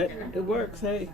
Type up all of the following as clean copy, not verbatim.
It works, hey.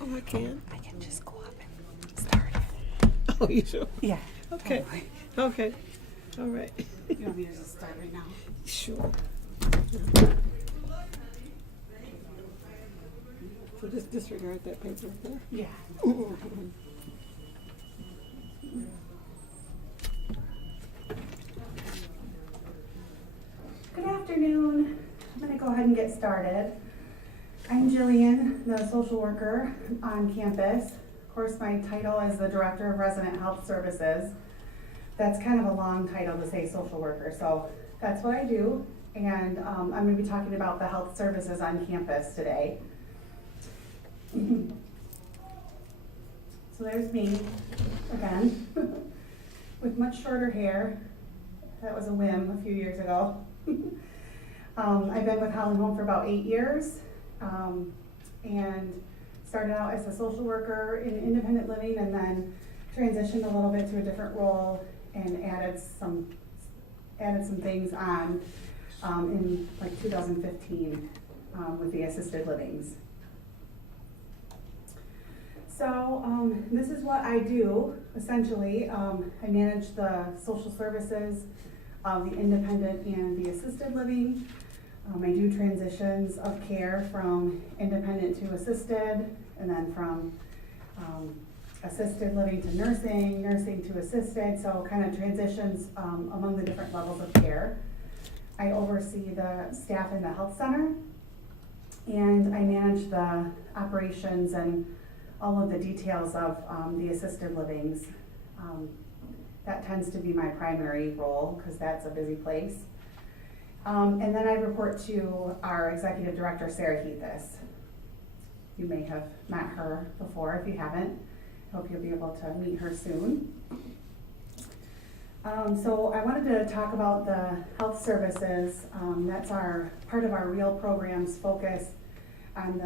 Oh, I can. I can just go up and start it. Oh, you sure? Yeah. Okay. Totally. Okay. All right. You want me to just start right now? Sure. So just disregard that paper there. Yeah. Good afternoon. I'm going to go ahead and get started. I'm Jillian, the social worker on campus. Of course, my title is the Director of Resident Health Services. That's kind of a long title to say social worker, so that's what I do. And I'm going to be talking about the health services on campus today. So there's me again, with much shorter hair. That was a whim a few years ago. I've been with Holland Home for about 8 years, and started out as a social worker in independent living, and then transitioned a little bit to a different role and added some things on in like 2015 with the assisted livings. So this is what I do essentially. I manage the social services of the independent and the assisted living. I do transitions of care from independent to assisted, and then from assisted living to nursing, nursing to assisted, so kind of transitions among the different levels of care. I oversee the staff in the health center, and I manage the operations and all of the details of the assisted livings. That tends to be my primary role because that's a busy place. And then I report to our executive director, Sarah Heathis. You may have met her before. If you haven't, hope you'll be able to meet her soon. So I wanted to talk about the health services. That's our part of our real programs focus on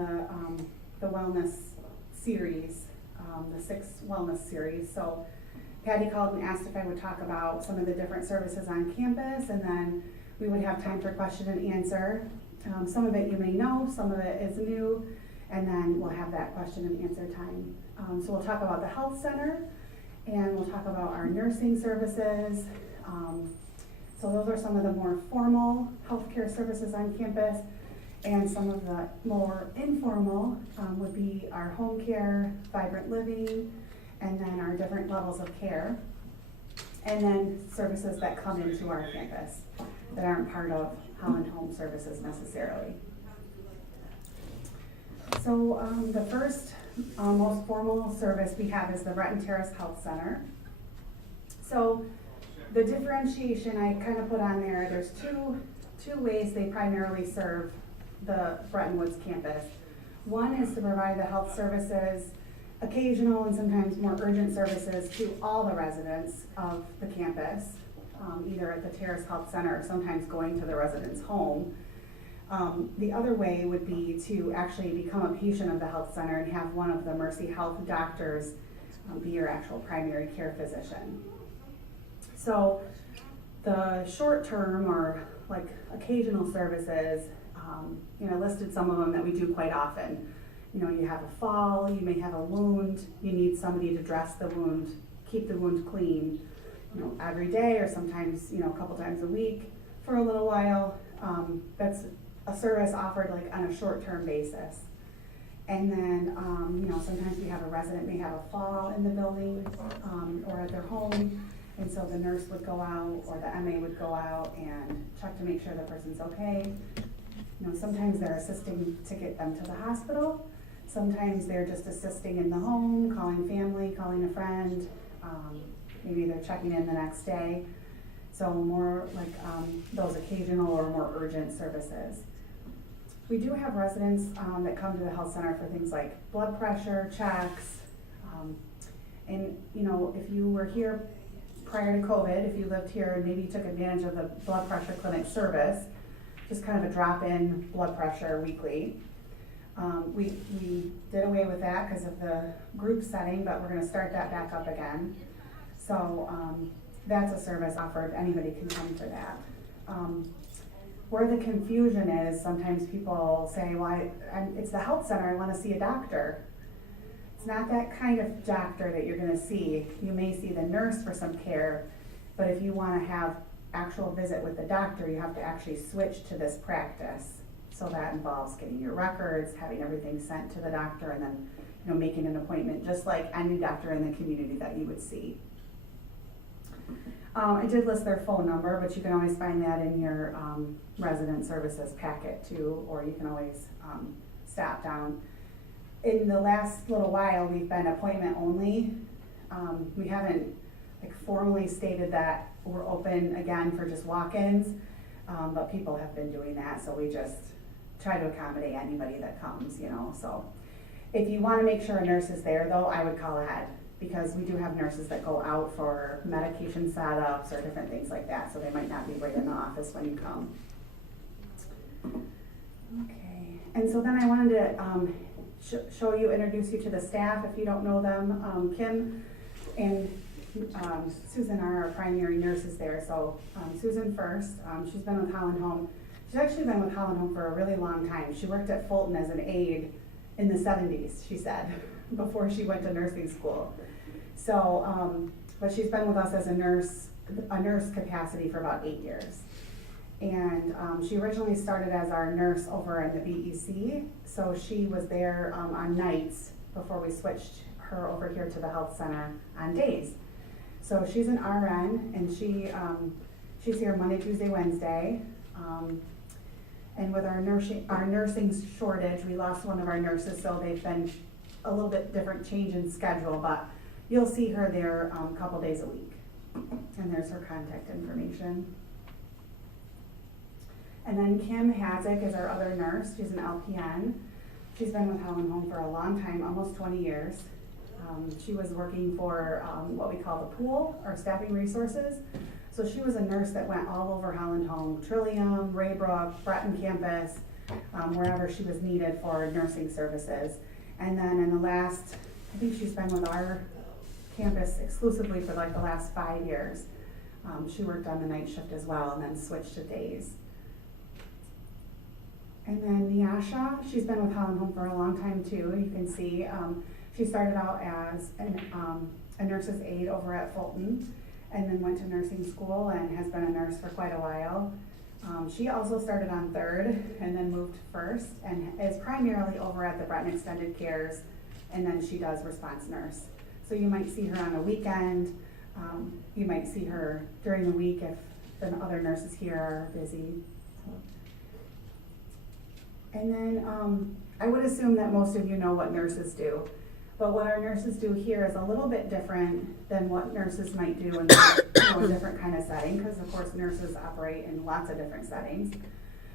the wellness series, the 6 wellness series. So Patty called and asked if I would talk about some of the different services on campus, and then we would have time for question and answer. Some of it you may know, some of it is new, and then we'll have that question and answer time. So we'll talk about the health center, and we'll talk about our nursing services. So those are some of the more formal healthcare services on campus, and some of the more informal would be our home care, vibrant living, and then our different levels of care, and then services that come into our campus that aren't part of Holland Home Services necessarily. So the first most formal service we have is the Breton Terrace Health Center. So the differentiation I kind of put on there, there's two ways they primarily serve the Breton Woods campus. One is to provide the health services, occasional and sometimes more urgent services to all the residents of the campus, either at the Terrace Health Center or sometimes going to the resident's home. The other way would be to actually become a patient of the health center and have one of the Mercy Health doctors be your actual primary care physician. So the short term or like occasional services, I listed some of them that we do quite often. You have a fall, you may have a wound, you need somebody to dress the wound, keep the wound clean, every day or sometimes, a couple times a week for a little while. That's a service offered like on a short-term basis. And then, sometimes we have a resident may have a fall in the building or at their home, and so the nurse would go out or the MA would go out and check to make sure the person's okay. Sometimes they're assisting to get them to the hospital. Sometimes they're just assisting in the home, calling family, calling a friend. Maybe they're checking in the next day. So more like those occasional or more urgent services. We do have residents that come to the health center for things like blood pressure checks. And if you were here prior to COVID, if you lived here and maybe took advantage of the blood pressure clinic service, just kind of a drop-in blood pressure weekly. We did away with that because of the group setting, but we're going to start that back up again. So that's a service offered. Anybody can come for that. Where the confusion is, sometimes people say, well, it's the health center, I want to see a doctor. It's not that kind of doctor that you're going to see. You may see the nurse for some care, but if you want to have actual visit with the doctor, you have to actually switch to this practice. So that involves getting your records, having everything sent to the doctor, and then making an appointment, just like any doctor in the community that you would see. I did list their phone number, but you can always find that in your resident services packet too, or you can always stop down. In the last little while, we've been appointment only. We haven't formally stated that we're open again for just walk-ins, but people have been doing that, so we just try to accommodate anybody that comes, So if you want to make sure a nurse is there, though, I would call ahead, because we do have nurses that go out for medication setups or different things like that, so they might not be right in the office when you come. Okay, and so then I wanted to introduce you to the staff if you don't know them. Kim and Susan are our primary nurses there. So Susan first, she's been with Holland Home. She's actually been with Holland Home for a really long time. She worked at Fulton as an aide in the 70s, she said, before she went to nursing school. So, but she's been with us as a nurse capacity for about 8 years. And she originally started as our nurse over in the BEC. So she was there on nights before we switched her over here to the health center on days. So she's an RN, and she's here Monday, Tuesday, Wednesday. And with our nursing shortage, we lost one of our nurses, so they've been a little bit different change in schedule, but you'll see her there a couple days a week. And there's her contact information. And then Kim Hazick is our other nurse. She's an LPN. She's been with Helen Home for a long time, almost 20 years. She was working for what we call the pool, our staffing resources. So she was a nurse that went all over Holland Home, Trillium, Raybrook, Breton campus, wherever she was needed for nursing services. And then in the last, I think she's been with our campus exclusively for like the last 5 years. She worked on the night shift as well and then switched to days. And then Nyasha, she's been with Holland Home for a long time too. You can see she started out as a nurse's aide over at Fulton, and then went to nursing school and has been a nurse for quite a while. She also started on third and then moved to first and is primarily over at the Breton Extended Cares, and then she does response nurse. So you might see her on a weekend, you might see her during the week if the other nurses here are busy. And then I would assume that most of you know what nurses do. But what our nurses do here is a little bit different than what nurses might do in a different kind of setting, because of course nurses operate in lots of different settings.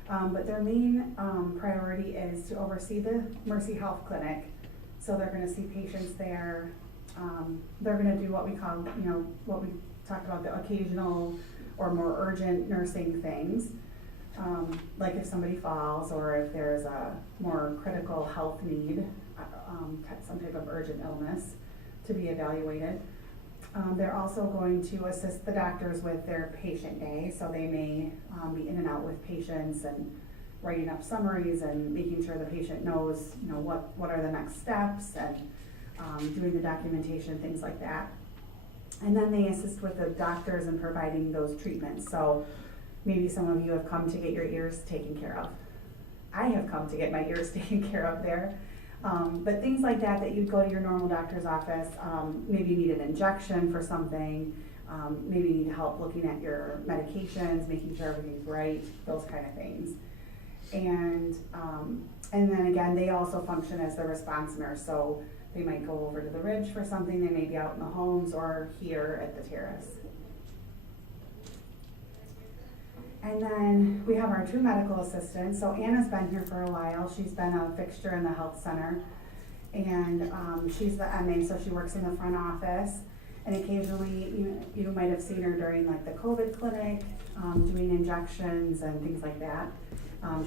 But their main priority is to oversee the Mercy Health Clinic. So they're going to see patients there. They're going to do what we call, what we talked about, the occasional or more urgent nursing things. Like if somebody falls or if there's a more critical health need, some type of urgent illness to be evaluated. They're also going to assist the doctors with their patient day, so they may be in and out with patients and writing up summaries and making sure the patient knows, what are the next steps and doing the documentation, things like that. And then they assist with the doctors in providing those treatments. So maybe some of you have come to get your ears taken care of. I have come to get my ears taken care of there. But things like that you'd go to your normal doctor's office, maybe you need an injection for something, maybe you need help looking at your medications, making sure everything's right, those kind of things. And then again, they also function as the response nurse, so they might go over to the Ridge for something, they may be out in the homes or here at the terrace. And then we have our 2 medical assistants. So Anna's been here for a while. She's been a fixture in the health center. And she's the MA, so she works in the front office. And occasionally, you might have seen her during like the COVID clinic, doing injections and things like that.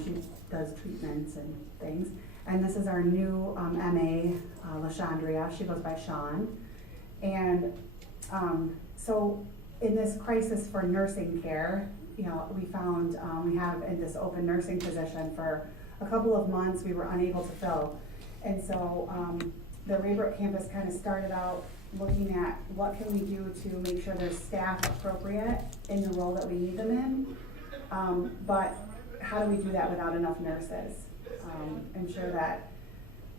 She does treatments and things. And this is our new MA, LaShondria. She goes by Sean. And so in this crisis for nursing care, we found we have in this open nursing position for a couple of months we were unable to fill. And so the Raybrook campus kind of started out looking at what can we do to make sure there's staff appropriate in the role that we need them in. But how do we do that without enough nurses? I'm sure that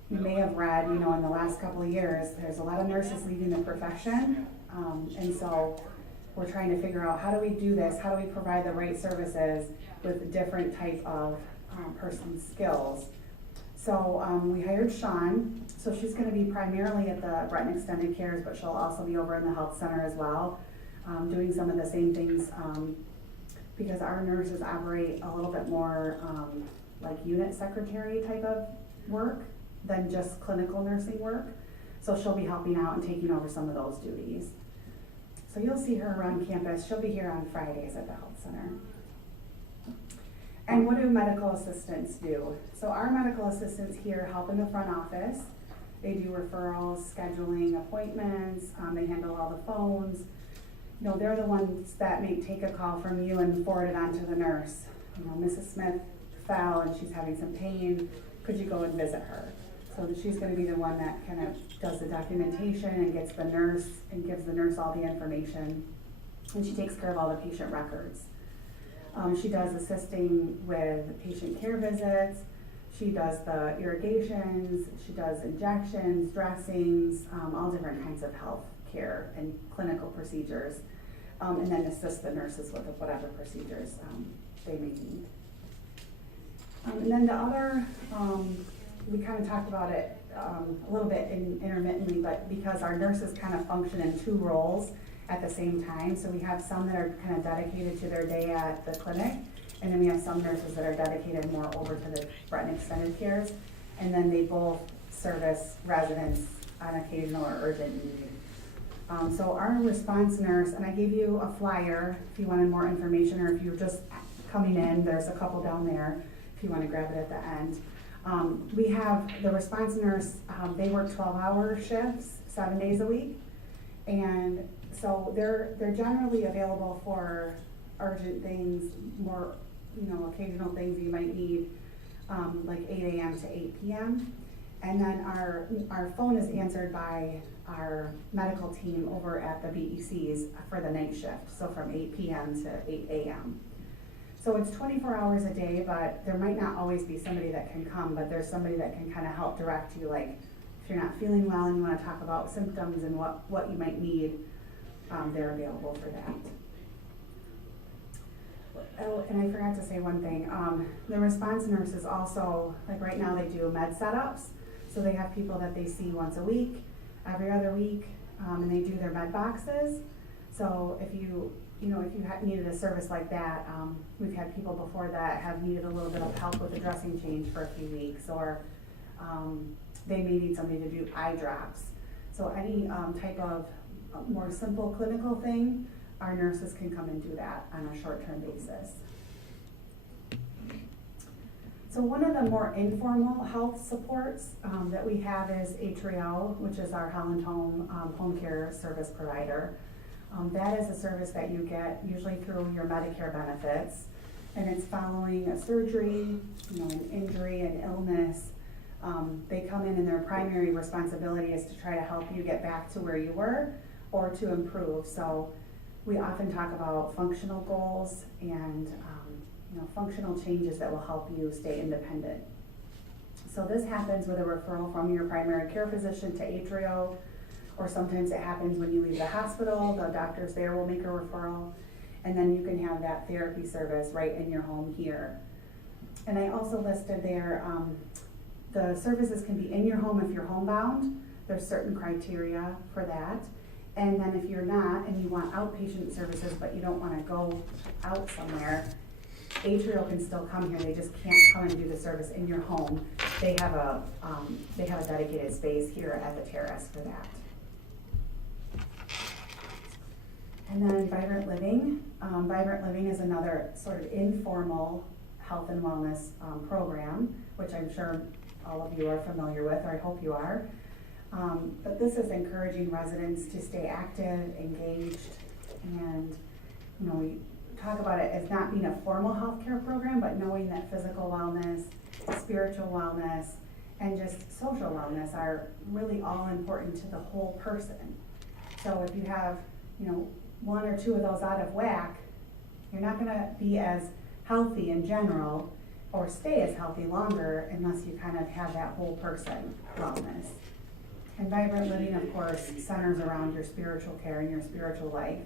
you may have read, in the last couple of years, there's a lot of nurses leaving the profession. And so we're trying to figure out how do we do this, how do we provide the right services with different type of person's skills. So we hired Sean, so she's going to be primarily at the Breton Extended Cares, but she'll also be over in the health center as well, doing some of the same things because our nurses operate a little bit more like unit secretary type of work than just clinical nursing work. So she'll be helping out and taking over some of those duties. So you'll see her around campus. She'll be here on Fridays at the health center. And what do medical assistants do? So our medical assistants here help in the front office. They do referrals, scheduling appointments, they handle all the phones. They're the ones that may take a call from you and forward it on to the nurse. Mrs. Smith fell and she's having some pain. Could you go and visit her? So she's going to be the one that kind of does the documentation and gets the nurse and gives the nurse all the information. And she takes care of all the patient records. She does assisting with patient care visits. She does the irrigations. She does injections, dressings, all different kinds of health care and clinical procedures. And then assists the nurses with whatever procedures they may need. And then the other, we kind of talked about it a little bit intermittently, but because our nurses kind of function in two roles at the same time, so we have some that are kind of dedicated to their day at the clinic, and then we have some nurses that are dedicated more over to the Breton Extended Cares, and then they both service residents on occasional or urgent need. So our response nurse, and I gave you a flyer if you wanted more information, or if you're just coming in, there's a couple down there if you want to grab it at the end. We have the response nurse, they work 12-hour shifts, 7 days a week, and so they're generally available for urgent things, more occasional things you might need, like 8 a.m. to 8 p.m. And then our phone is answered by our medical team over at the BECs for the night shift, so from 8 p.m. to 8 a.m. So it's 24 hours a day, but there might not always be somebody that can come, but there's somebody that can kind of help direct you, like if you're not feeling well and you want to talk about symptoms and what you might need, they're available for that. Oh, and I forgot to say one thing. The response nurses also, like right now they do med setups. So they have people that they see once a week, every other week, and they do their med boxes. So if you needed a service like that, we've had people before that have needed a little bit of help with a dressing change for a few weeks, or they may need somebody to do eye drops. So any type of more simple clinical thing, our nurses can come and do that on a short-term basis. So one of the more informal health supports that we have is Atrio, which is our Holland home care service provider. That is a service that you get usually through your Medicare benefits, and it's following a surgery, an injury, an illness. They come in and their primary responsibility is to try to help you get back to where you were or to improve. So we often talk about functional goals and functional changes that will help you stay independent. So this happens with a referral from your primary care physician to Atrio, or sometimes it happens when you leave the hospital, the doctors there will make a referral, and then you can have that therapy service right in your home here. And I also listed there, the services can be in your home if you're homebound. There's certain criteria for that. And then if you're not and you want outpatient services but you don't want to go out somewhere, Atrio can still come here. They just can't come and do the service in your home. They have a dedicated space here at the terrace for that. And then Vibrant Living. Vibrant Living is another sort of informal health and wellness program, which I'm sure all of you are familiar with, or I hope you are. But this is encouraging residents to stay active, engaged, and we talk about it as not being a formal healthcare program, but knowing that physical wellness, spiritual wellness, and just social wellness are really all important to the whole person. So if you have, one or two of those out of whack, you're not gonna be as healthy in general or stay as healthy longer unless you kind of have that whole person wellness. And Vibrant Living, of course, centers around your spiritual care and your spiritual life,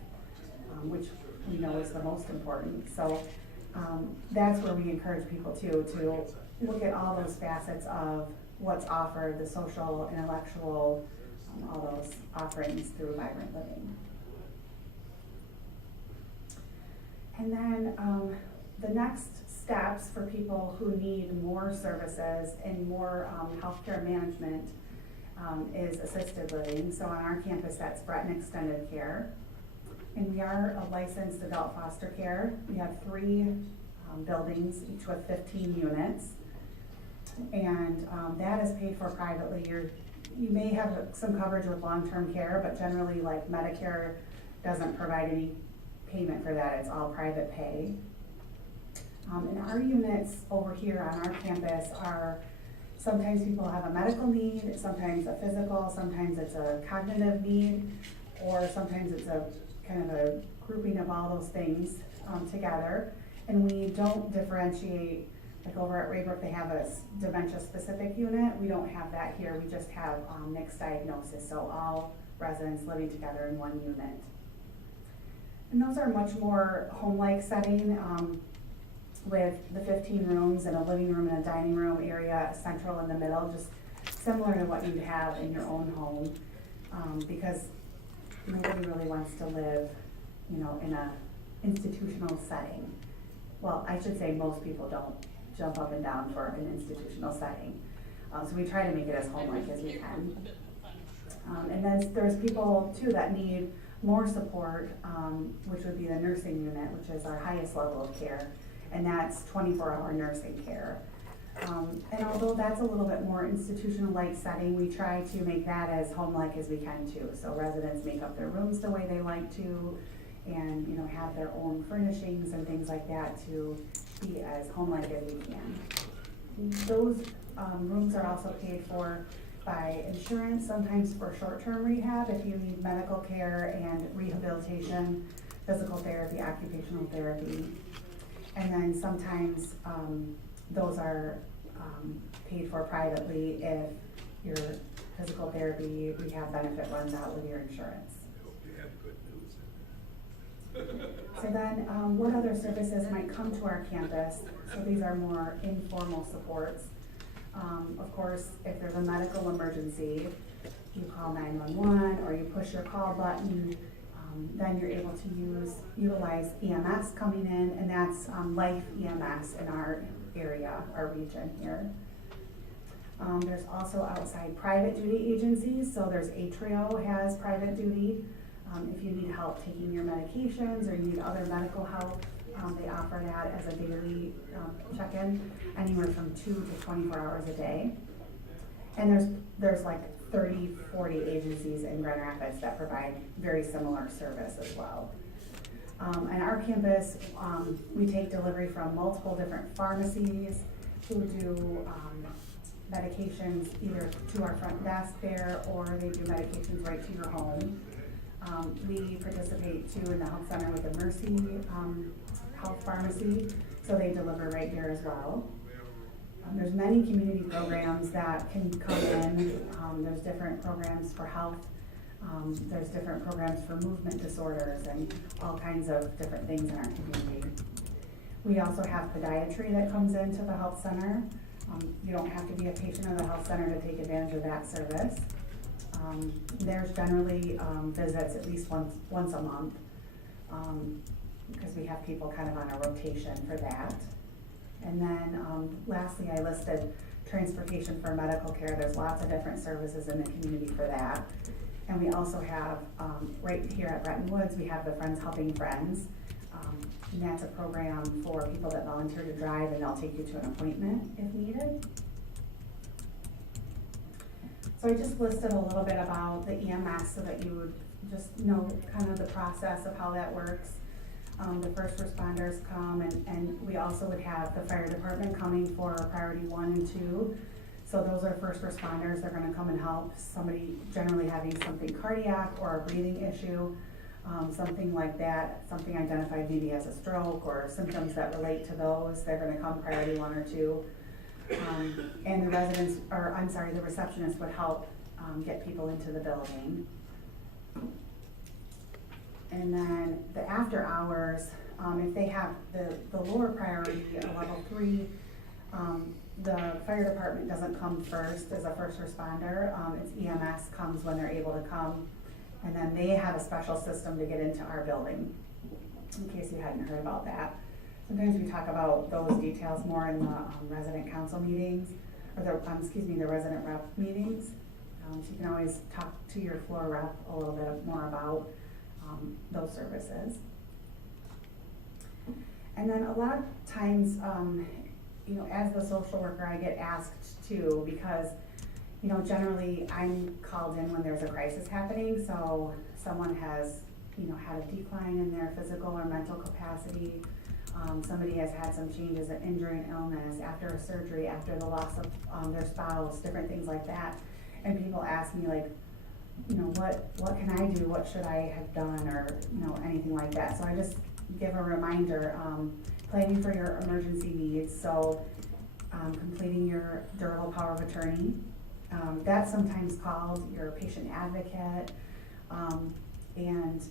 which we know is the most important. So that's where we encourage people to look at all those facets of what's offered, the social, intellectual, all those offerings through Vibrant Living. And then the next steps for people who need more services and more healthcare management is assisted living. So on our campus, that's Breton Extended Care. And we are a licensed adult foster care. We have 3 buildings, each with 15 units. And that is paid for privately. You may have some coverage with long-term care, but generally, like Medicare doesn't provide any payment for that. It's all private pay. And our units over here on our campus are, sometimes people have a medical need, sometimes a physical, sometimes it's a cognitive need, or sometimes it's a kind of a grouping of all those things together. And we don't differentiate, like over at Raybrook, they have a dementia-specific unit. We don't have that here. We just have mixed diagnosis, so all residents living together in one unit. And those are much more home-like setting. with the 15 rooms and a living room and a dining room area, central in the middle, just similar to what you'd have in your own home, because nobody really wants to live, in a institutional setting. Well, I should say most people don't jump up and down for an institutional setting. So we try to make it as home-like as we can. And then there's people too that need more support, which would be the nursing unit, which is our highest level of care, and that's 24-hour nursing care. And although that's a little bit more institutional-like setting, we try to make that as home-like as we can too. So residents make up their rooms the way they like to, and have their own furnishings and things like that to be as home-like as we can. Those rooms are also paid for by insurance, sometimes for short-term rehab if you need medical care and rehabilitation, physical therapy, occupational therapy. And then sometimes those are paid for privately if your physical therapy rehab benefit runs out with your insurance. So then, what other services might come to our campus? So these are more informal supports. Of course, if there's a medical emergency, you call 911 or you push your call button, then you're able to utilize EMS coming in, and that's Life EMS in our area, our region here. There's also outside private duty agencies, so there's Atrio has private duty. If you need help taking your medications or you need other medical help, they offer that as a daily check-in, anywhere from 2 to 24 hours a day. And there's like 30, 40 agencies in Grand Rapids that provide very similar service as well. And our campus, we take delivery from multiple different pharmacies who do medications either to our front desk there, or they do medications right to your home. We participate too in the health center with the Mercy Health Pharmacy, so they deliver right here as well. There's many community programs that can come in. There's different programs for health. There's different programs for movement disorders and all kinds of different things in our community. We also have podiatry that comes into the health center. You don't have to be a patient of the health center to take advantage of that service. There's generally visits at least once a month, because we have people kind of on a rotation for that. And then lastly, I listed transportation for medical care. There's lots of different services in the community for that. And we also have, right here at Breton Woods, we have the Friends Helping Friends. And that's a program for people that volunteer to drive, and they'll take you to an appointment if needed. So I just listed a little bit about the EMS so that you would just know kind of the process of how that works. The first responders come, and we also would have the fire department coming for priority 1 and 2. So those are first responders. They're going to come and help somebody generally having something cardiac or a breathing issue, something like that, something identified maybe as a stroke or symptoms that relate to those. They're going to come priority 1 or 2. And the receptionist would help get people into the building. And then the after hours, if they have the lower priority, a level 3, the fire department doesn't come first as a first responder. It's EMS comes when they're able to come, and then they have a special system to get into our building, in case you hadn't heard about that. Sometimes we talk about those details more in the resident council meetings, or the resident rep meetings. So you can always talk to your floor rep a little bit more about those services. And then a lot of times, as the social worker, I get asked too, because, generally I'm called in when there's a crisis happening. So someone has, had a decline in their physical or mental capacity. Somebody has had some changes, an injury and illness, after a surgery, after the loss of their spouse, different things like that. And people ask me like, what can I do? What should I have done? Or, anything like that. So I just give a reminder, planning for your emergency needs. So completing your durable power of attorney. That's sometimes called your patient advocate. And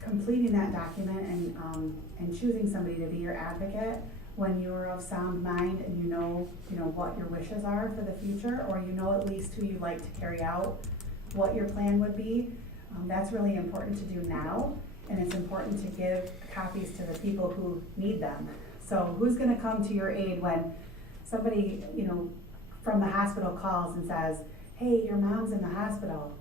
completing that document and choosing somebody to be your advocate when you're of sound mind and you know what your wishes are for the future, or you know at least who you'd like to carry out, what your plan would be. That's really important to do now, and it's important to give copies to the people who need them. So who's gonna come to your aid when somebody, from the hospital calls and says, hey, your mom's in the hospital?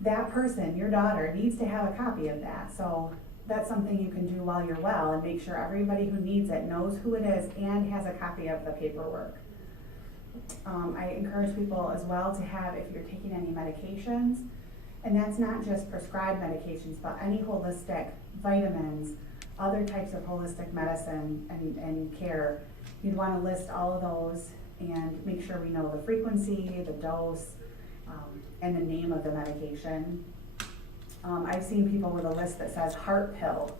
That person, your daughter, needs to have a copy of that. So that's something you can do while you're well, and make sure everybody who needs it knows who it is and has a copy of the paperwork. I encourage people as well to have, if you're taking any medications, and that's not just prescribed medications, but any holistic vitamins, other types of holistic medicine and care, you'd want to list all of those and make sure we know the frequency, the dose, and the name of the medication. I've seen people with a list that says heart pill.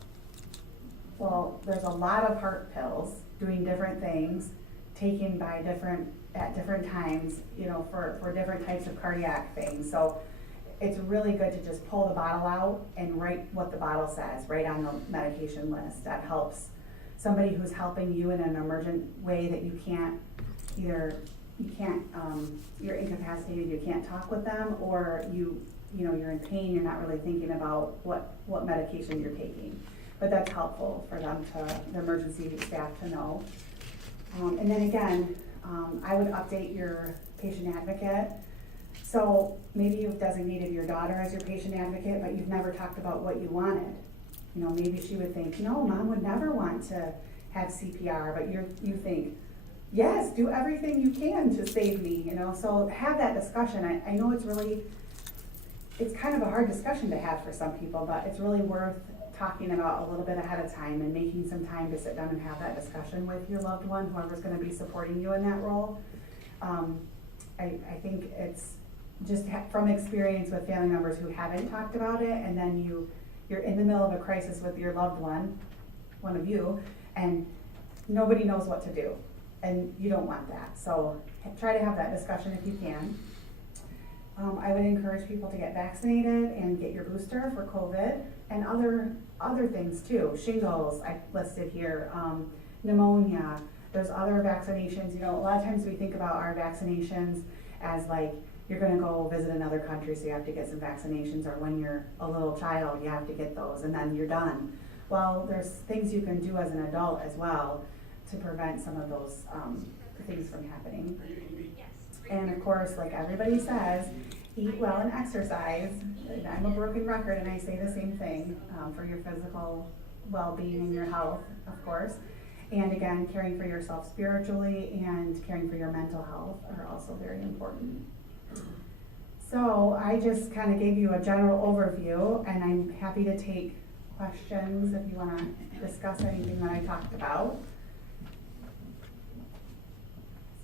Well, there's a lot of heart pills doing different things, taken by at different times, for different types of cardiac things. So it's really good to just pull the bottle out and write what the bottle says right on the medication list. That helps somebody who's helping you in an emergent way that you're incapacitated, you can't talk with them, or you're in pain, you're not really thinking about what medication you're taking. But that's helpful for them, the emergency staff, to know. And then again, I would update your patient advocate. So maybe you've designated your daughter as your patient advocate, but you've never talked about what you wanted. Maybe she would think, no, mom would never want to have CPR, but you think, yes, do everything you can to save me, So have that discussion. I know it's kind of a hard discussion to have for some people, but it's really worth talking about a little bit ahead of time and making some time to sit down and have that discussion with your loved one, whoever's going to be supporting you in that role. I think it's just from experience with family members who haven't talked about it, and then you're in the middle of a crisis with your loved one of you, and nobody knows what to do, and you don't want that. So try to have that discussion if you can. I would encourage people to get vaccinated and get your booster for COVID, and other things too. Shingles, I listed here, pneumonia. There's other vaccinations. A lot of times we think about our vaccinations as like, you're gonna go visit another country, so you have to get some vaccinations, or when you're a little child, you have to get those, and then you're done. Well, there's things you can do as an adult as well to prevent some of those things from happening. And of course, like everybody says, eat well and exercise. And I'm a broken record, and I say the same thing for your physical well-being and your health, of course. And again, caring for yourself spiritually and caring for your mental health are also very important. So I just kind of gave you a general overview, and I'm happy to take questions if you want to discuss anything that I talked about.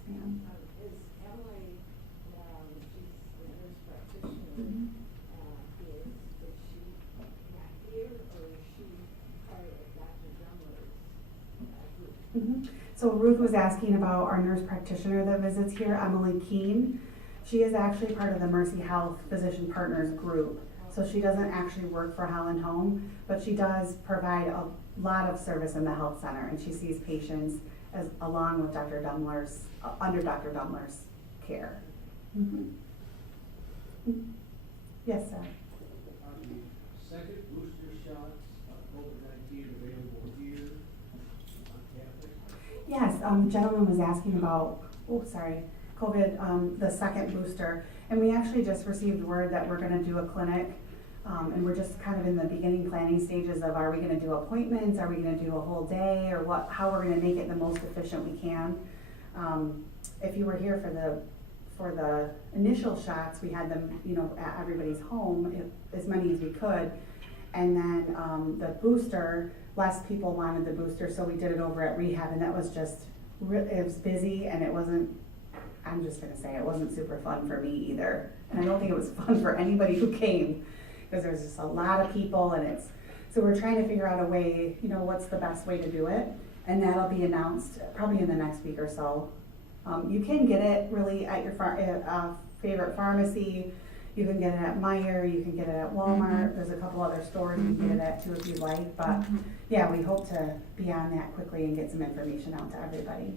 Yes, ma'am. Is Emily, she's the nurse practitioner, Mm-hmm. is she not here, or is she part of Dr. Dumler's group? So Ruth was asking about our nurse practitioner that visits here, Emily Keene. She is actually part of the Mercy Health Physician Partners group. So she doesn't actually work for Holland Home, but she does provide a lot of service in the health center, and she sees patients along with Dr. Dumler's, under Dr. Dumler's care. Yes, sir. Are the second booster shots of COVID-19 available here on campus? Yes, the gentleman was asking about, COVID, the second booster. And we actually just received word that we're gonna do a clinic, and we're just kind of in the beginning planning stages of, are we gonna do appointments? Are we gonna do a whole day, or how we're gonna make it the most efficient we can? If you were here for the initial shots, we had them, at everybody's home, as many as we could. And then the booster, less people wanted the booster, so we did it over at rehab, and that was just, it was busy, and it wasn't, I'm just gonna say, it wasn't super fun for me either. And I don't think it was fun for anybody who came, because there's just a lot of people, and so we're trying to figure out a way, what's the best way to do it, and that'll be announced probably in the next week or so. You can get it really at your favorite pharmacy. You can get it at Meijer, you can get it at Walmart, there's a couple other stores you can get it at too if you'd like, but yeah, we hope to be on that quickly and get some information out to everybody.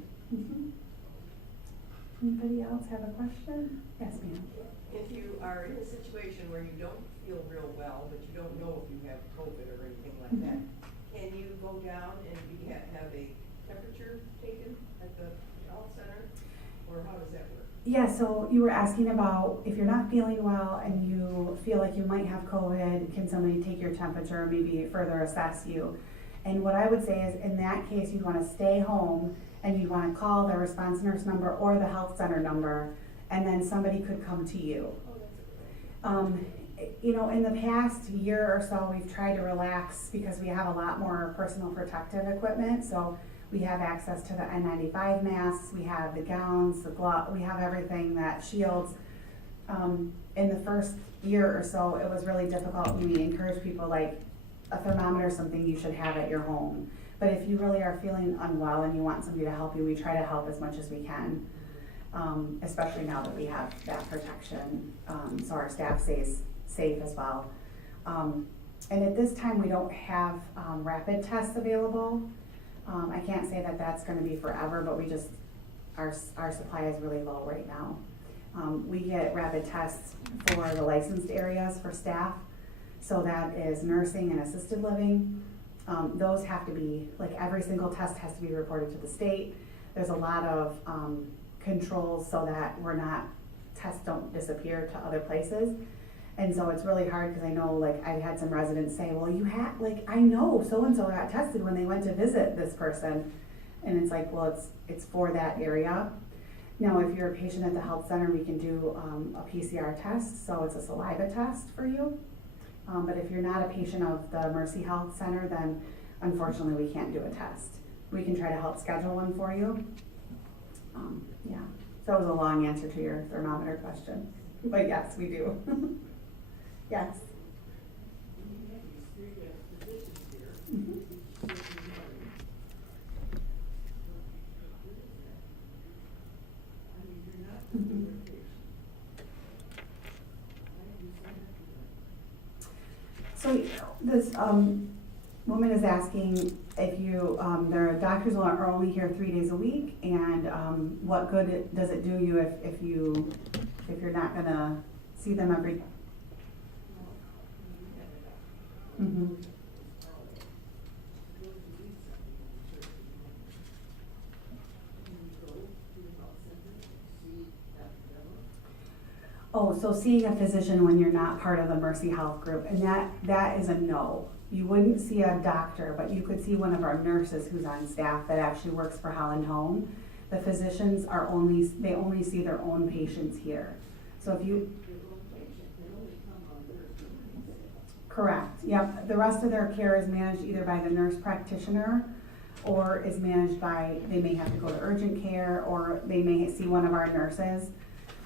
Anybody else have a question? Yes, ma'am. If you are in a situation where you don't feel real well, but you don't know if you have COVID or anything like that, can you go down and have a temperature taken at the health center? Or how does that work? Yeah, so you were asking about if you're not feeling well and you feel like you might have COVID, can somebody take your temperature, maybe further assess you? And what I would say is in that case, you'd want to stay home and you'd want to call the response nurse number or the health center number, and then somebody could come to you. You know, in the past year or so, we've tried to relax because we have a lot more personal protective equipment. So we have access to the N95 masks, we have the gowns, the glove, we have everything that shields. In the first year or so, it was really difficult. We encourage people like a thermometer is something you should have at your home. But if you really are feeling unwell and you want somebody to help you, we try to help as much as we can. Especially now that we have that protection, so our staff stays safe as well. And at this time, we don't have rapid tests available. I can't say that that's going to be forever, but we just, our supply is really low right now. We get rapid tests for the licensed areas for staff, so that is nursing and assisted living. Those have to be, like every single test has to be reported to the state. There's a lot of controls so that tests don't disappear to other places. And so it's really hard because I know, like, I've had some residents say, well, you had, like, I know so-and-so got tested when they went to visit this person. And it's like, well, it's for that area. Now, if you're a patient at the health center, we can do a PCR test, so it's a saliva test for you. But if you're not a patient of the Mercy Health Center, then unfortunately we can't do a test. We can try to help schedule one for you. Yeah, so that was a long answer to your thermometer question. But yes, we do. Yes. So this woman is asking if you, their doctors are only here 3 days a week, and what good does it do you if you're not gonna see them every. Mm-hmm. Oh, so seeing a physician when you're not part of the Mercy Health group, and that is a no. You wouldn't see a doctor, but you could see one of our nurses who's on staff that actually works for Holland Home. The physicians they only see their own patients here. So if you. Correct, yep. The rest of their care is managed either by the nurse practitioner or is managed by, they may have to go to urgent care or they may see one of our nurses.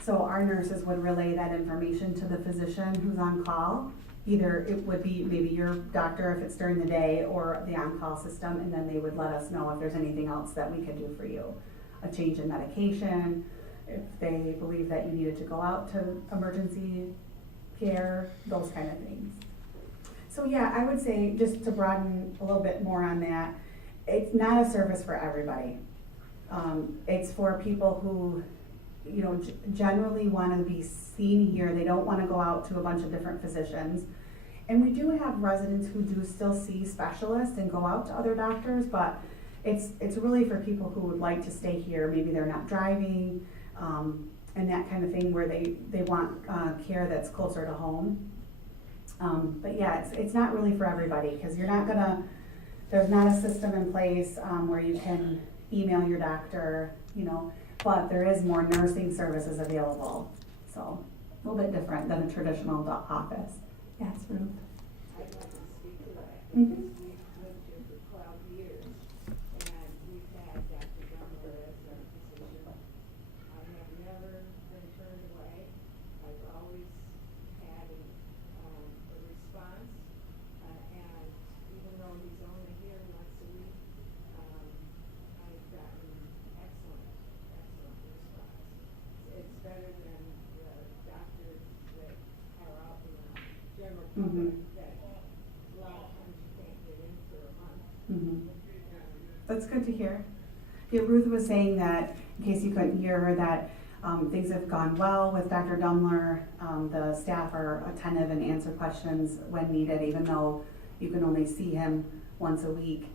So our nurses would relay that information to the physician who's on call. Either it would be maybe your doctor if it's during the day or the on-call system, and then they would let us know if there's anything else that we could do for you. A change in medication, if they believe that you needed to go out to emergency care, those kind of things. So yeah, I would say, just to broaden a little bit more on that, it's not a service for everybody. It's for people who, you know, generally want to be seen here. They don't want to go out to a bunch of different physicians. And we do have residents who do still see specialists and go out to other doctors, but it's really for people who would like to stay here. Maybe they're not driving, and that kind of thing, where they want care that's closer to home. But yeah, it's not really for everybody, because there's not a system in place where you can email your doctor, you know, but there is more nursing services available. So a little bit different than a traditional office. Yes, Ruth? I'd like to speak to that. Mhm. We've lived here for 12 years, and we've had Dr. Dunbar as our physician. I have never been turned away. I've always had a response, and even though he's only here once a week, I've gotten excellent response. It's better than the doctors that Yeah, Ruth was saying that, in case you couldn't hear her, that things have gone well with Dr. Dumler. The staff are attentive and answer questions when needed, even though you can only see him once a week,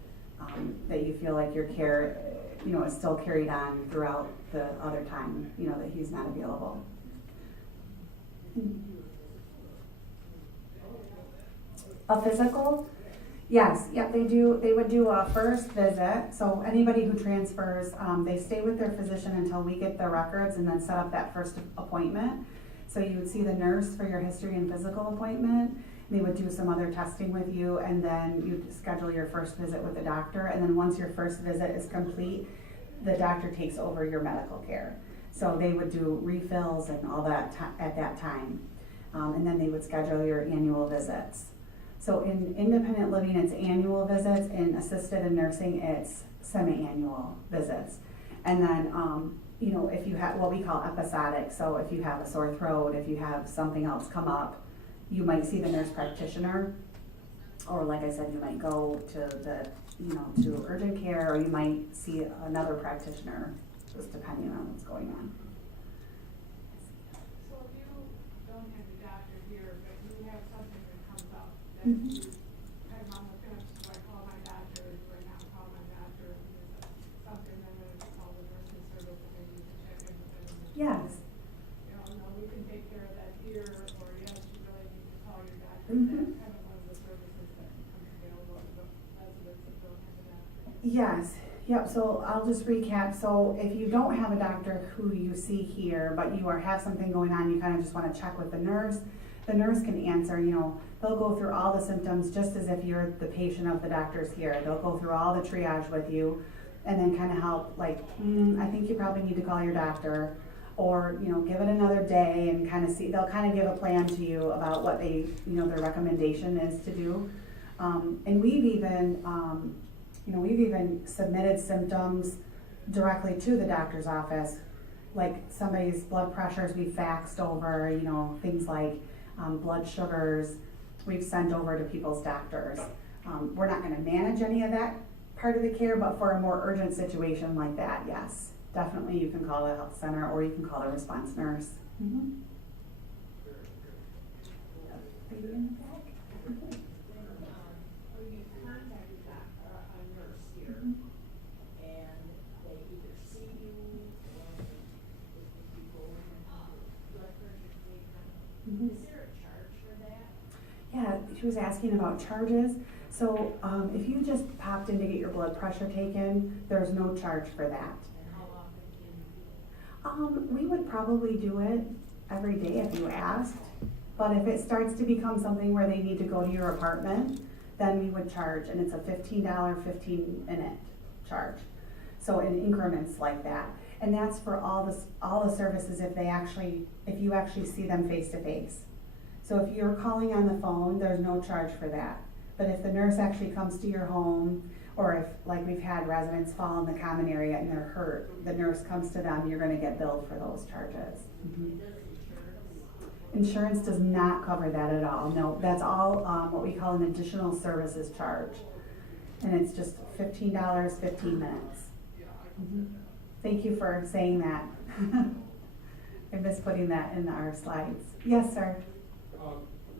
that you feel like your care, is still carried on throughout the other time, that he's not available. A physical? Yes, yep, they do. They would do a first visit. So anybody who transfers, they stay with their physician until we get their records and then set up that first appointment. So you would see the nurse for your history and physical appointment. They would do some other testing with you, and then you'd schedule your first visit with the doctor. And then once your first visit is complete, the doctor takes over your medical care. So they would do refills and all that at that time. And then they would schedule your annual visits. So in independent living, it's annual visits. In assisted and nursing, it's semi-annual visits. And then, if you have what we call episodic, so if you have a sore throat, if you have something else come up, you might see the nurse practitioner, or like I said, you might go to to urgent care, or you might see another practitioner, just depending on what's going on. So if you don't have the doctor here, but you have something that comes up that Mhm. you have on the fence, do I call my doctor, do I not call my doctor? Is that something that I'm gonna call the nursing service and maybe you can check in with them? Yes. No, we can take care of that here, or yes, you really need to call your doctor. Mhm. That's kind of one of the services that becomes available to the residents that don't have a doctor. Yes, yep, so I'll just recap. So if you don't have a doctor who you see here, but you have something going on, you kind of just want to check with the nurse can answer, they'll go through all the symptoms just as if you're the patient of the doctor's here. They'll go through all the triage with you and then kind of help, like, I think you probably need to call your doctor, or, give it another day and kind of see, they'll kind of give a plan to you about what they, their recommendation is to do. And we've even submitted symptoms directly to the doctor's office, like somebody's blood pressures we faxed over, things like blood sugars we've sent over to people's doctors. We're not going to manage any of that part of the care, but for a more urgent situation like that, yes, definitely you can call the health center or you can call the response nurse. Mm-hmm. Are you in the back? When you contact a nurse here, and they either see you or if you go in blood pressure taken, is there a charge for that? Yeah, she was asking about charges. So if you just popped in to get your blood pressure taken, there's no charge for that. And how often can you do it? We would probably do it every day if you asked. But if it starts to become something where they need to go to your apartment, then we would charge, and it's a $15 15-minute charge. So in increments like that. And that's for all the services if you actually see them face to face. So if you're calling on the phone, there's no charge for that. But if the nurse actually comes to your home, or if, like we've had residents fall in the common area and they're hurt, the nurse comes to them, you're gonna get billed for those charges. Mm-hmm. Insurance does not cover that at all. No, that's all what we call an additional services charge. And it's just $15, 15 minutes. Mm-hmm. Thank you for saying that. I miss putting that in our slides. Yes, sir. There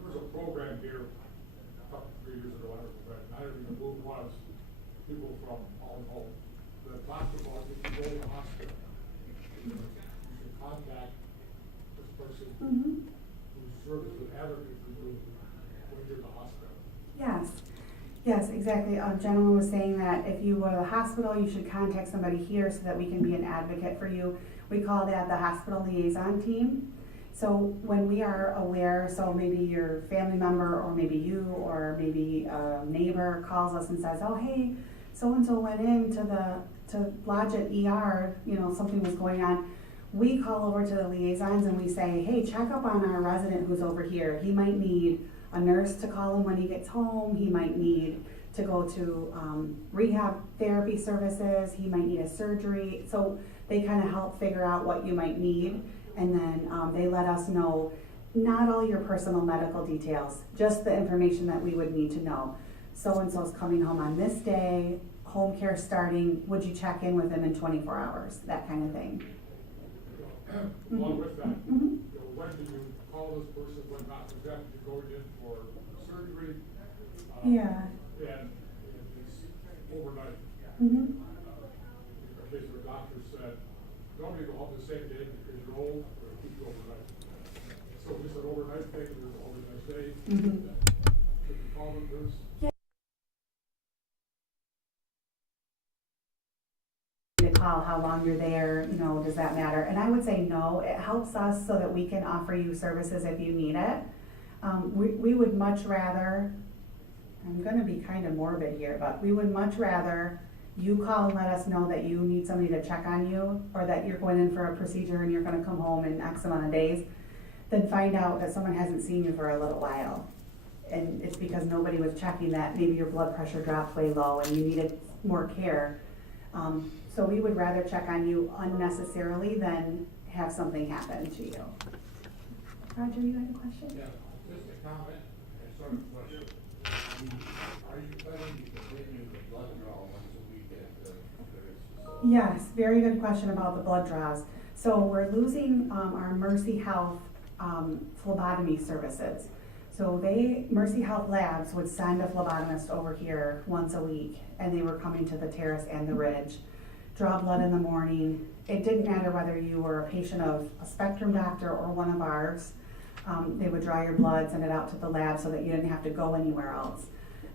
was a program here a couple, 3 years ago, I don't even know who it was, people from all over, that talked about if you go to the hospital, you should contact this person who serves as an advocate for you when you're in the hospital. Yes, exactly. A gentleman was saying that if you go to the hospital, you should contact somebody here so that we can be an advocate for you. We call that the hospital liaison team. So when we are aware, so maybe your family member or maybe you or maybe a neighbor calls us and says, oh, hey, so-and-so went in to lodge at ER, something was going on. We call over to the liaisons and we say, hey, check up on our resident who's over here. He might need a nurse to call him when he gets home. He might need to go to rehab therapy services. He might need a surgery. So they kind of help figure out what you might need. And then they let us know not all your personal medical details, just the information that we would need to know. So-and-so's coming home on this day. home care starting, would you check in with them in 24 hours, that kind of thing. Along with that, Mhm. when do you call this person, when not, for example, you're going in for surgery? Yeah. And it's overnight. Mhm. In case the doctor said, don't you go home the same day because you're old, or keep you overnight. So we said overnight thing, there's an overnight stay. Mhm. Should we call them this? To call how long you're there, you know, does that matter? And I would say no, it helps us so that we can offer you services if you need it. We would much rather, I'm gonna be kind of morbid here, but we would much rather you call and let us know that you need somebody to check on you, or that you're going in for a procedure and you're gonna come home in X amount of days, than find out that someone hasn't seen you for a little while. And it's because nobody was checking that, maybe your blood pressure dropped way low and you needed more care. So we would rather check on you unnecessarily than have something happen to you. Roger, you had a question? Yeah, just a comment and sort of question. Are you planning to continue the blood draw once a week at the various facilities? Yes, very good question about the blood draws. So we're losing our Mercy Health phlebotomy services. So Mercy Health Labs would send a phlebotomist over here once a week, and they were coming to the Terrace and the Ridge, draw blood in the morning. It didn't matter whether you were a patient of a Spectrum doctor or one of ours. They would draw your blood, send it out to the lab so that you didn't have to go anywhere else.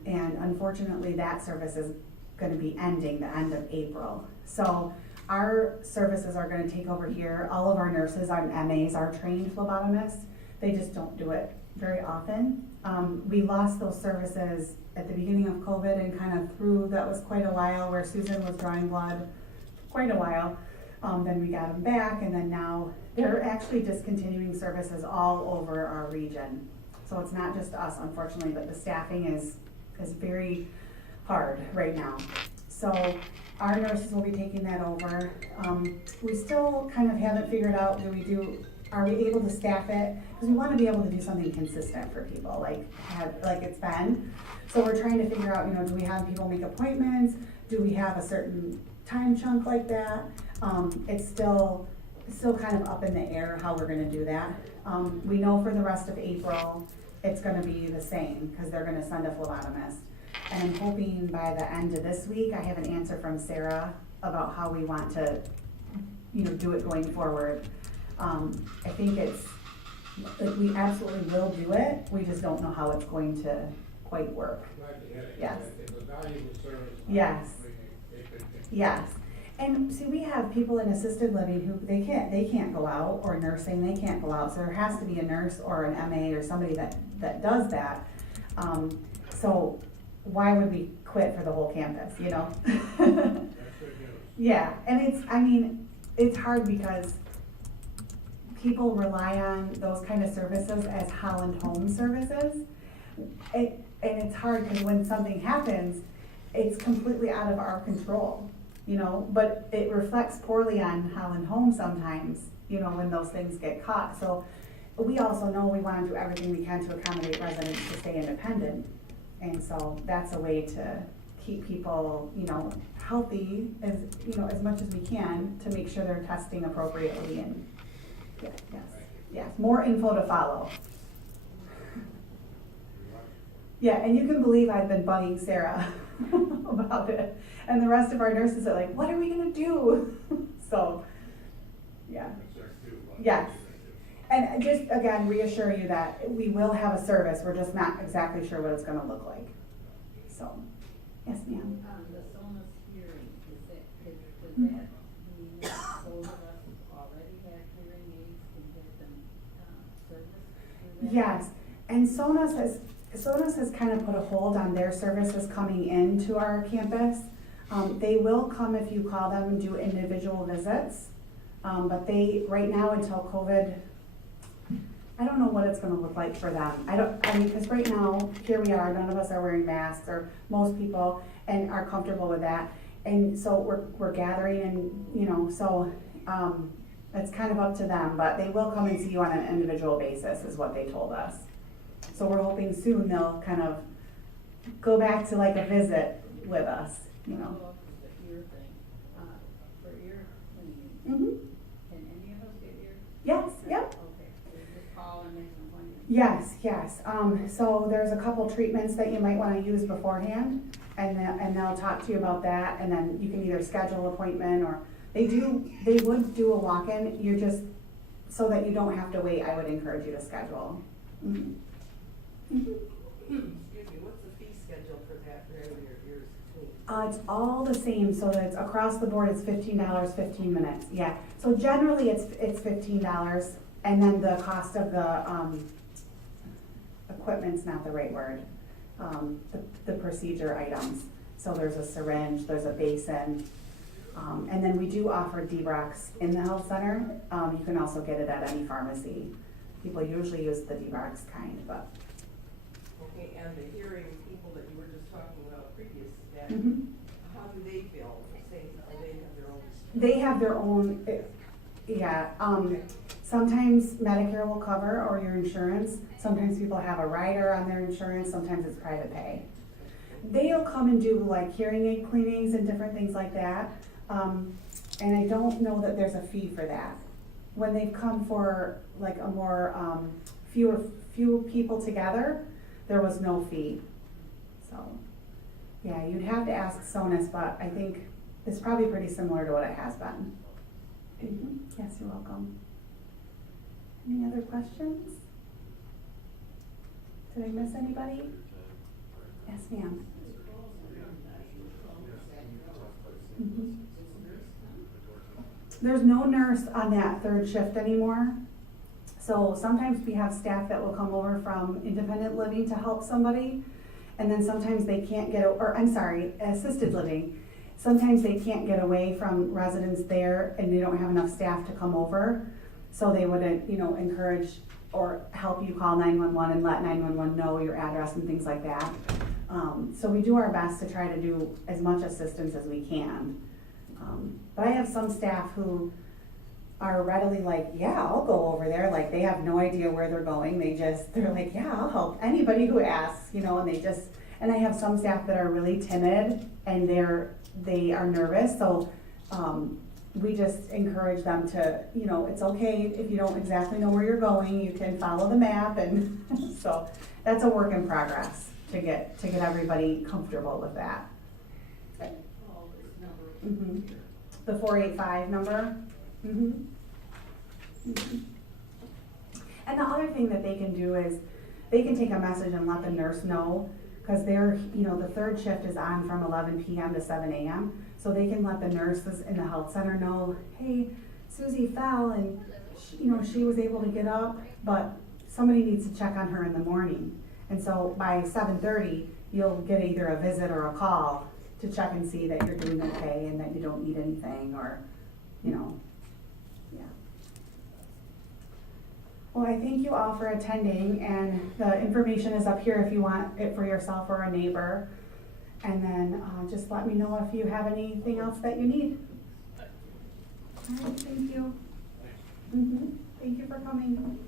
And unfortunately, that service is going to be ending the end of April. So our services are going to take over here. All of our nurses and MAs are trained phlebotomists. They just don't do it very often. We lost those services at the beginning of COVID, and kind of through, that was quite a while where Susan was drawing blood, quite a while. Then we got them back, and then now they're actually discontinuing services all over our region. So it's not just us, unfortunately, but the staffing is very hard right now. So our nurses will be taking that over. We still kind of haven't figured out, are we able to staff it? Because we want to be able to do something consistent for people, like it's been. So we're trying to figure out, do we have people make appointments? Do we have a certain time chunk like that? It's still kind of up in the air how we're gonna do that. We know for the rest of April, it's gonna be the same, because they're gonna send a phlebotomist. And I'm hoping by the end of this week, I have an answer from Sarah about how we want to, do it going forward. I think we absolutely will do it, we just don't know how it's going to quite work. Glad to hear it. Yes. It's a valuable service. Yes. It could continue. Yes, and see, we have people in assisted living who they can't go out, or nursing, they can't go out, so there has to be a nurse or an MA or somebody that does that. So why would we quit for the whole campus, That's good news. Yeah, and it's hard because people rely on those kind of services as Holland Home services. And it's hard because when something happens, it's completely out of our control, but it reflects poorly on Holland Home sometimes, when those things get caught. So we also know we want to do everything we can to accommodate residents to stay independent. And so that's a way to keep people, healthy as much as we can, to make sure they're testing appropriately. And yes, more info to follow. Yeah, and you can believe I've been bugging Sarah about it. And the rest of our nurses are like, what are we gonna do? So, yeah. That's there too, but- Yes. And just, again, reassure you that we will have a service, we're just not exactly sure what it's gonna look like. So, yes, ma'am. The Sona's hearing, does that mean that those of us who already have hearing aids can get them, service through that? Yes, and Sona's has kind of put a hold on their services coming into our campus. They will come if you call them and do individual visits. But right now until COVID, I don't know what it's gonna look like for them. Because right now, here we are, none of us are wearing masks, or most people, and are comfortable with that. And so we're gathering, and, so, it's kind of up to them, but they will come and see you on an individual basis, is what they told us. So we're hoping soon they'll kind of go back to like a visit with us, you know. Follow up with the ear thing, for ear cleaning, Mhm. can any of us get ear? Yes, yep. Okay, so you just call and make an appointment? Yes, yes. So there's a couple treatments that you might wanna use beforehand, and they'll talk to you about that, and then you can either schedule an appointment, or they would do a walk-in, you're just, so that you don't have to wait, I would encourage you to schedule. Mhm. Mhm. Excuse me, what's the fee schedule for that, for having your ears cleaned? It's all the same, so that it's across the board, it's $15, 15 minutes, yeah. So generally, it's $15, and then the cost of the, equipment's not the right word, the procedure items. So there's a syringe, there's a basin, and then we do offer Debrox in the health center. You can also get it at any pharmacy. People usually use the Debrox kind, but. Okay, and the hearing people that you were just talking about previous to that, Mhm. how do they feel? Say, they have their own? They have their own, yeah, sometimes Medicare will cover, or your insurance. Sometimes people have a rider on their insurance, sometimes it's private pay. They'll come and do like hearing aid cleanings and different things like that. And I don't know that there's a fee for that. When they've come for like a more, few people together, there was no fee. So, yeah, you'd have to ask Sona's, but I think it's probably pretty similar to what it has been. Mhm. Yes, you're welcome. Any other questions? Did I miss anybody? Yes, ma'am. Mhm. There's no nurse on that third shift anymore. So sometimes we have staff that will come over from independent living to help somebody, and then sometimes they can't get, or I'm sorry, assisted living. Sometimes they can't get away from residents there and they don't have enough staff to come over. So they would, encourage or help you call 911 and let 911 know your address and things like that. So we do our best to try to do as much assistance as we can. But I have some staff who are readily like, yeah, I'll go over there. Like, they have no idea where they're going. They're like, yeah, I'll help anybody who asks, and I have some staff that are really timid and they are nervous. So, we just encourage them to, it's okay if you don't exactly know where you're going, you can follow the map. And so that's a work in progress to get everybody comfortable with that. Call this number. Mhm. The 485 number. Mhm. Mhm. And the other thing that they can do is they can take a message and let the nurse know, because the third shift is on from 11 p.m. to 7 a.m. So they can let the nurses in the health center know, hey, Susie fell and she was able to get up, but somebody needs to check on her in the morning. And so by 7:30, you'll get either a visit or a call to check and see that you're doing okay and that you don't need anything, or, yeah. Well, I thank you all for attending, and the information is up here if you want it for yourself or a neighbor. And then just let me know if you have anything else that you need. All right, thank you. Thank you for coming.